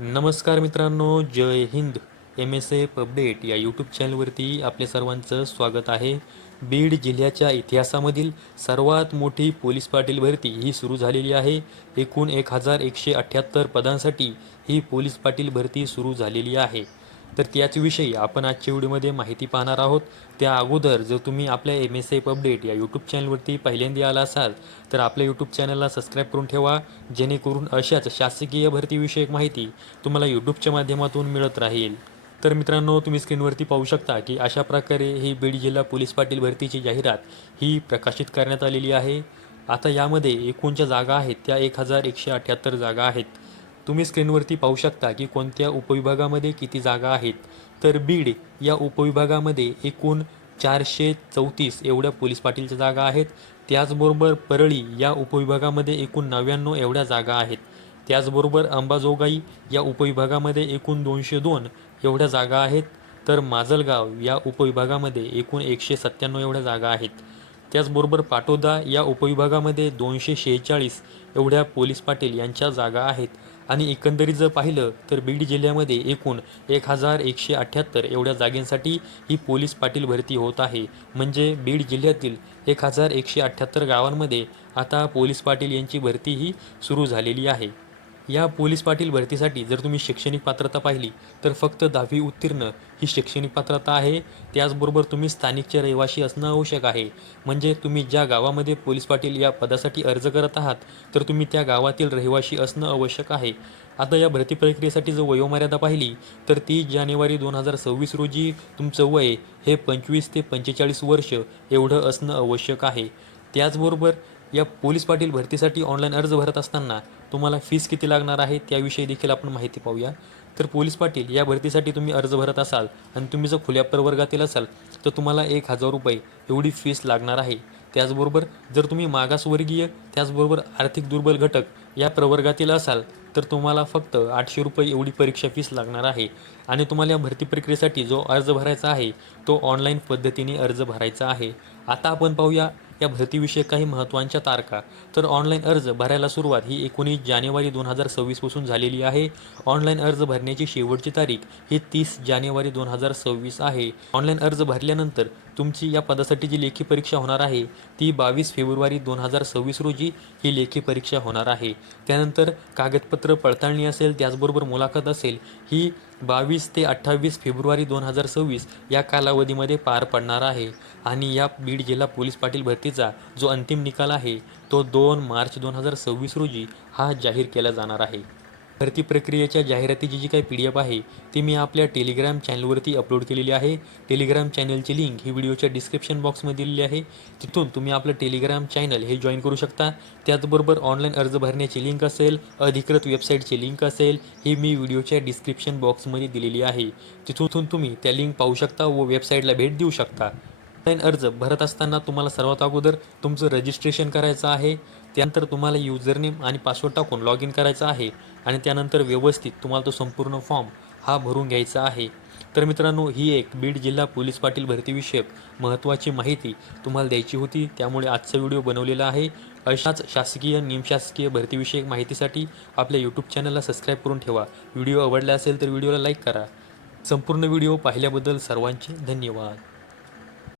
नमस्कार मित्रांनो जय हिंद. एम एस एफ अपडेट या यूट्यूब चॅनलवरती आपल्या सर्वांचं स्वागत आहे. बीड जिल्ह्याच्या इतिहासामधील सर्वात मोठी पोलीस पाटील भरती ही सुरू झालेली आहे. एकूण एक हजार एकशे अठ्ठ्याहत्तर पदांसाठी ही पोलीस पाटील भरती सुरू झालेली आहे. तर त्याचविषयी आपण आजच्या व्हिडिओमध्ये माहिती पाहणार आहोत. त्या अगोदर जर तुम्ही आपल्या एम एस एफ अपडेट या यूट्यूब चॅनलवरती पहिल्यांदा आला असाल तर आपल्या यूट्यूब चॅनलला सबस्क्राईब करून ठेवा. जेणेकरून अशाच शासकीय भरतीविषयक माहिती तुम्हाला यूट्यूबच्या माध्यमातून मिळत राहील. तर मित्रांनो तुम्ही स्क्रीनवरती पाहू शकता की अशा प्रकारे ही बीड जिल्हा पोलीस पाटील भरतीची जाहिरात ही प्रकाशित करण्यात आलेली आहे. आता यामध्ये एकूणच्या जागा आहेत त्या एक हजार एकशे अठ्ठ्याहत्तर जागा आहेत. तुम्ही स्क्रीनवरती पाहू शकता की कोणत्या उपविभागामध्ये किती जागा आहेत. तर बीड या उपविभागामध्ये एकूण चारशे चौतीस एवढ्या पोलीस पाटीलच्या जागा आहेत. त्याचबरोबर परळी या उपविभागामध्ये एकूण नव्याण्णव एवढ्या जागा आहेत. त्याचबरोबर अंबाजोगाई या उपविभागामध्ये एकूण दोनशे दोन एवढ्या जागा आहेत. तर माजलगाव या उपविभागामध्ये एकूण एकशे सत्त्याण्णव एवढ्या जागा आहेत. त्याचबरोबर पाटोदा या उपविभागामध्ये दोनशे शेहेचाळीस एवढ्या पोलीस पाटील यांच्या जागा आहेत. आणि एकंदरीत जर पाहिलं तर बीड जिल्ह्यामध्ये एकूण एक हजार एकशे अठ्ठ्याहत्तर एवढ्या जागेंसाठी ही पोलीस पाटील भरती होत आहे. म्हणजे बीड जिल्ह्यातील एक हजार एकशे अठ्ठ्याहत्तर गावांमध्ये आता पोलीस पाटील यांची भरती ही सुरू झालेली आहे. या पोलीस पाटील भरतीसाठी जर तुम्ही शैक्षणिक पात्रता पाहिली तर फक्त दहावी उत्तीर्ण ही शैक्षणिक पात्रता आहे. त्याचबरोबर तुम्ही स्थानिकचे रहिवासी असणं आवश्यक आहे. म्हणजे तुम्ही ज्या गावामध्ये पोलीस पाटील या पदासाठी अर्ज करत आहात तर तुम्ही त्या गावातील रहिवासी असणं आवश्यक आहे. आता या भरती प्रक्रियेसाठी जर वयोमर्यादा पाहिली तर तीस जानेवारी दोन हजार सव्वीस रोजी तुमचं वय हे पंचवीस ते पंचेचाळीस वर्ष एवढं असणं आवश्यक आहे. त्याचबरोबर या पोलीस पाटील भरतीसाठी ऑनलाईन अर्ज भरत असताना तुम्हाला फीस किती लागणार आहे त्याविषयी देखील आपण माहिती पाहूया. तर पोलीस पाटील या भरतीसाठी तुम्ही अर्ज भरत असाल आणि तुम्ही जर खुल्या प्रवर्गातील असाल तर तुम्हाला एक हजार रुपये एवढी फीस लागणार आहे. त्याचबरोबर जर तुम्ही मागासवर्गीय त्याचबरोबर आर्थिक दुर्बल घटक या प्रवर्गातील असाल तर तुम्हाला फक्त आठशे रुपये एवढी परीक्षा फीस लागणार आहे. आणि तुम्हाला या भरती प्रक्रियेसाठी जो अर्ज भरायचा आहे तो ऑनलाईन पद्धतीने अर्ज भरायचा आहे. आता आपण पाहूया या भरतीविषयक काही महत्त्वांच्या तारखा. तर ऑनलाईन अर्ज भरायला सुरुवात ही एकोणीस जानेवारी दोन हजार सव्वीसपासून झालेली आहे. ऑनलाईन अर्ज भरण्याची शेवटची तारीख ही तीस जानेवारी दोन हजार सव्वीस आहे. ऑनलाईन अर्ज भरल्यानंतर तुमची या पदासाठी जी लेखी परीक्षा होणार आहे ती बावीस फेब्रुवारी दोन हजार सव्वीस रोजी ही लेखी परीक्षा होणार आहे. त्यानंतर कागदपत्र पडताळणी असेल त्याचबरोबर मुलाखत असेल ही बावीस ते अठ्ठावीस फेब्रुवारी दोन हजार सव्वीस या कालावधीमध्ये पार पडणार आहे. आणि या बीड जिल्हा पोलीस पाटील भरतीचा जो अंतिम निकाल आहे तो दोन मार्च दोन हजार सव्वीस रोजी हा जाहीर केला जाणार आहे. भरती प्रक्रियेच्या जाहिरातीची जी काही पी डी एफ आहे ती मी आपल्या टेलिग्राम चॅनलवरती अपलोड केलेली आहे. टेलिग्राम चॅनलची लिंक ही व्हिडिओच्या डिस्क्रिप्शन बॉक्समध्ये दिलेली आहे. तिथून तुम्ही आपलं टेलिग्राम चॅनल हे जॉईन करू शकता. त्याचबरोबर ऑनलाईन अर्ज भरण्याची लिंक असेल अधिकृत वेबसाईटची लिंक असेल ही मी व्हिडिओच्या डिस्क्रिप्शन बॉक्समध्ये दिलेली आहे. तिथून तुम्ही त्या लिंक पाहू शकता व वेबसाईटला भेट देऊ शकता. ऑनलाईन अर्ज भरत असताना तुम्हाला सर्वात अगोदर तुमचं रजिस्ट्रेशन करायचं आहे. त्यानंतर तुम्हाला युजरनेम आणि पासवर्ड टाकून लॉग इन करायचं आहे आणि त्यानंतर व्यवस्थित तुम्हाला तो संपूर्ण फॉर्म हा भरून घ्यायचा आहे. तर मित्रांनो ही एक बीड जिल्हा पोलीस पाटील भरतीविषयक महत्त्वाची माहिती तुम्हाला द्यायची होती. त्यामुळे आजचा व्हिडिओ बनवलेला आहे. अशाच शासकीय निमशासकीय भरतीविषयक माहितीसाठी आपल्या यूट्यूब चॅनलला सबस्क्राईब करून ठेवा. व्हिडिओ आवडला असेल तर व्हिडिओला लाईक करा. संपूर्ण व्हिडिओ पाहिल्याबद्दल सर्वांचे धन्यवाद.